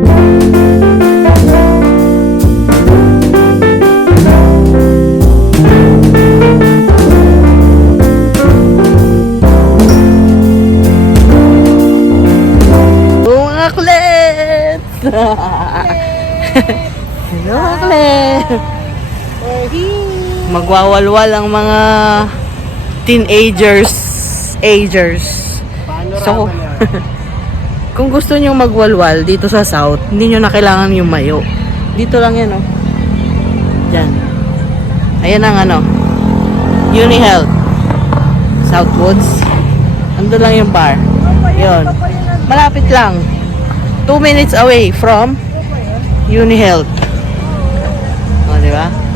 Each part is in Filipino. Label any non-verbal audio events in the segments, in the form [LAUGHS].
Hello, kulit! Magwawalwal ang mga teenagers, agers. So, [LAUGHS] kung gusto nyo magwalwal dito sa South, hindi nyo na kailangan yung mayo. Dito lang yan, oh. Diyan. Ayan ang ano, UniHealth. Southwoods. Ando lang yung bar. Yun. Malapit lang. Two minutes away from UniHealth. O, di ba?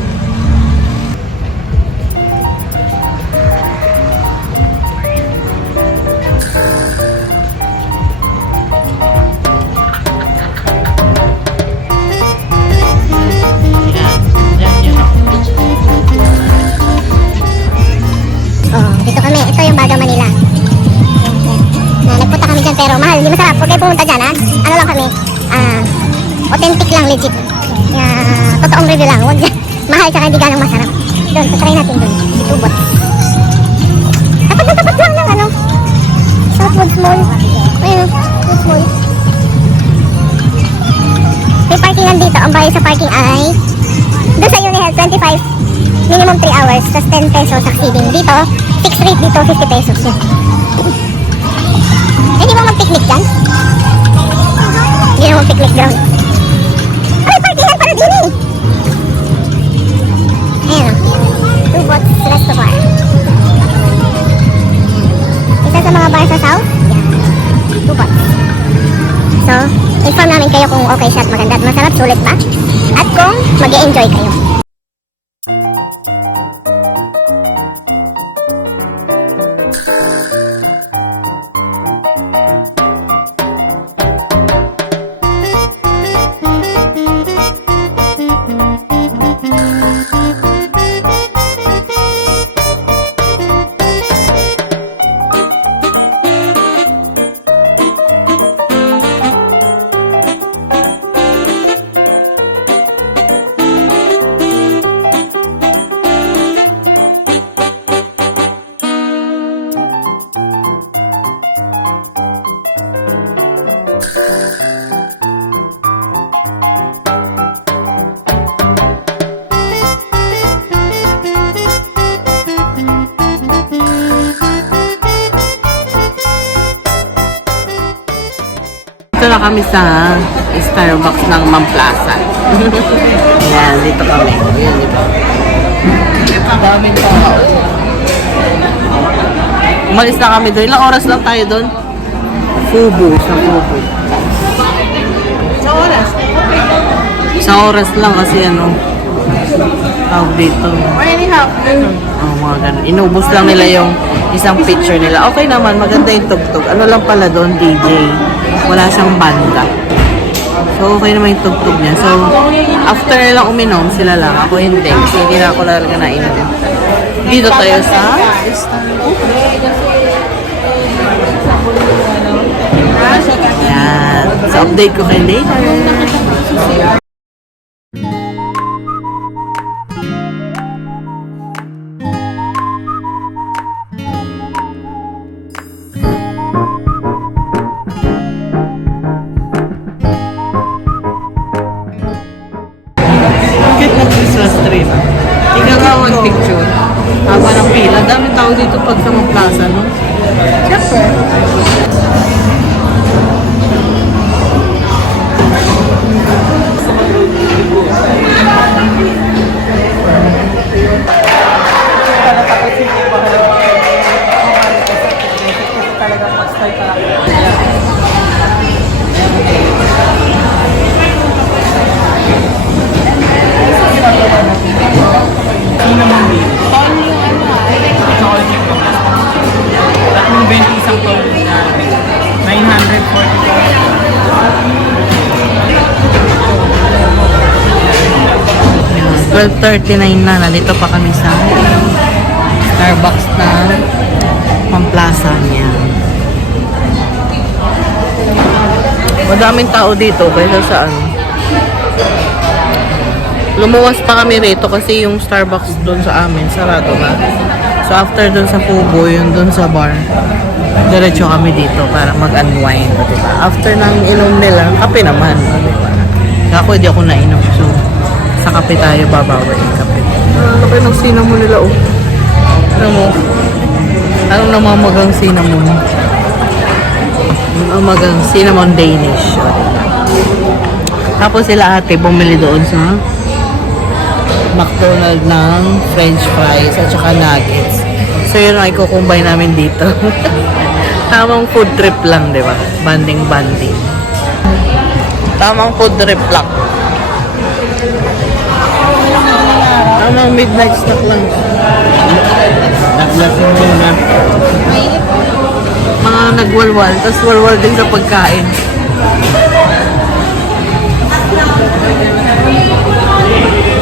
Pero mahal. Hindi masarap. Huwag kayo pumunta dyan ha. Ano lang kami. Ah, authentic lang, legit. Yeah, totoong review lang. Huwag. [LAUGHS] Mahal tsaka hindi ganang masarap. Doon, so try natin doon. Itubot. Tapat na tapat lang ng ano. Southwoods Mall. Ayun, Southwoods Mall. May parkingan dito. Ang bayad sa parking ay doon sa Unihealth, 25 minimum 3 hours, tas 10 pesos sa feeding. Dito, fixed rate dito, 50 pesos yun. Hindi mo mag-picnic dyan? Hindi mo mag-picnic ground. Ay, parkingan para din eh! Ayan o. Two Bots Resto Bar. Isa sa mga bar sa South? Yan. Two Bots. So, inform namin kayo kung okay siya at maganda at masarap, sulit ba? At kung mag enjoy kayo. Dito na kami sa Starbucks ng Mamplaza. [LAUGHS] Ayan, dito kami. Ayan, di ba? Daming tao. Umalis na kami doon. Ilang oras lang tayo doon? Fubu, sa Fubu. Sa oras? Sa oras lang kasi ano, tawag dito. Or anyhow, Oh, mga ganun. Inubos lang nila yung isang picture nila. Okay naman, maganda yung tugtog. Ano lang pala doon, DJ. Wala siyang banda. So, okay naman yung tugtog niya. So, after nilang uminom, sila lang. Ako hindi. Kasi hindi na ako talaga nainom. Dito tayo sa... Yan. So, update ko kayo later. Siyempre. tatlong 12.39 na, nandito pa kami sa Starbucks na Pamplaza niya. Madaming tao dito kaysa sa ano. Lumuwas pa kami rito kasi yung Starbucks doon sa amin, sarado na. So after doon sa Pugo, yun doon sa bar, diretso kami dito para mag-unwind, diba? After ng inom nila, kape naman, diba? Ako hindi ako nainom, so sa kape tayo babawi yung kape. Ah, laki ng cinnamon nila, oh. Ano mo? Anong namamagang cinnamon? Namamagang cinnamon Danish. oh, diba? Tapos sila ate bumili doon sa McDonald ng french fries at saka nuggets. So yun ang ikukumbay namin dito. [LAUGHS] Tamang food trip lang, di ba? Banding-banding. Tamang food trip lang. Ano midnight snack lang? Naglasing muna. Mga nagwalwal, tapos walwal din sa pagkain. Thank you.